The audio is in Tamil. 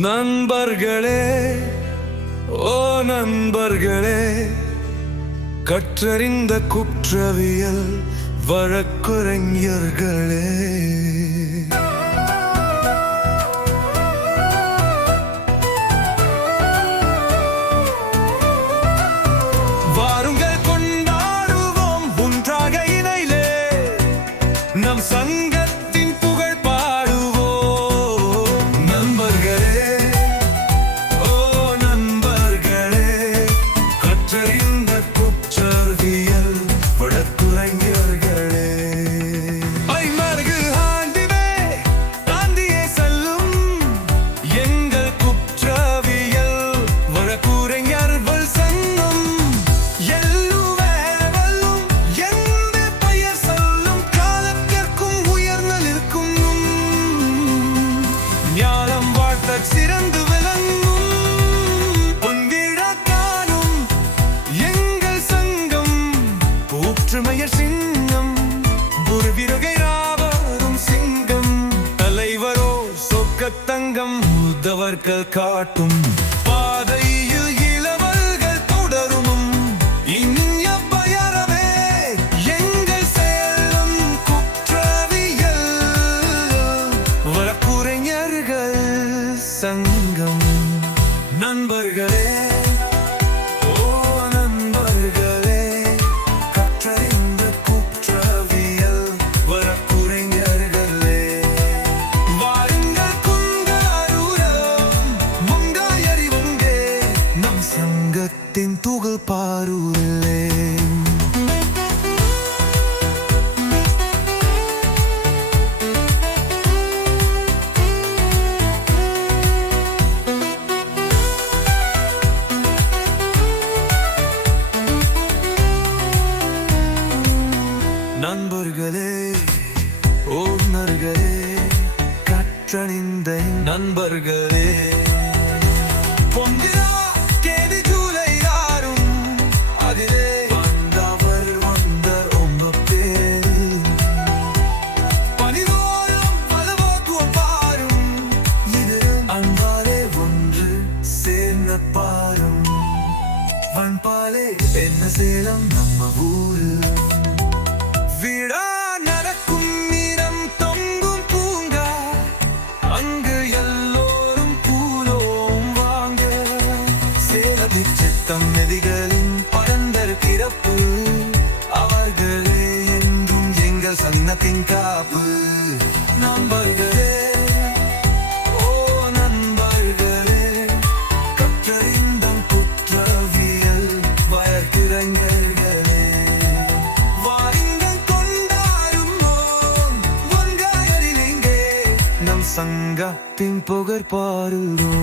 நண்பர்களே ஓ நண்பர்களே கற்றறிந்த குற்றவியல் வழக்குரைஞர்களே. ஒற்றுமையர் சிங்கம் ஒரு ராவரும் சிங்கம் தலைவரோ சொக்கத்தங்கம் உதவர்கள் காட்டும். பாதையில் இளவல்கள் தொடரும் இனிய பயரவே எங்கள் குற்றவியல். வழக்குரைஞர்கள் சங்கம் நண்பர்களே. நண்பர்களே ஓனர்களே கற்றணிந்த நண்பர்களே. பொங்கிரா தேதி ஜூலை ஆறும் அதிலே வந்தவர் வந்தர் உங்க பேரு பனிதோறும் பலவாக்குவம் பாரும் இது அன்பாலே ஒன்று சேர்ந்த பாரும். என்ன சேலம் நம்ம ஊரு. சங்கத்தின் புகழ் பாருதோ.